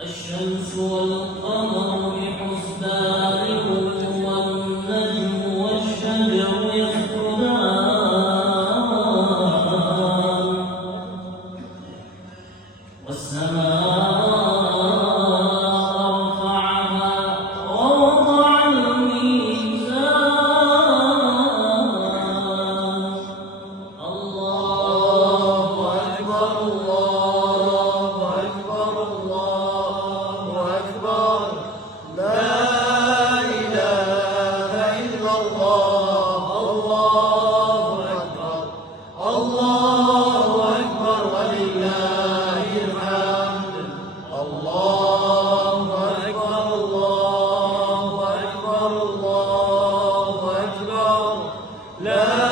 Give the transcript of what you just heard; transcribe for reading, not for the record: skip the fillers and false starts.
الشمس والقمر بحسبان والنجم والشجر يسجدان والسماء رفعها ووضع الميزان الله أكبر الله أكبر الله أكبر لا إله إلا الله الله أكبر الله أكبر ولله الحمد الله أكبر الله أكبر الله أكبر لا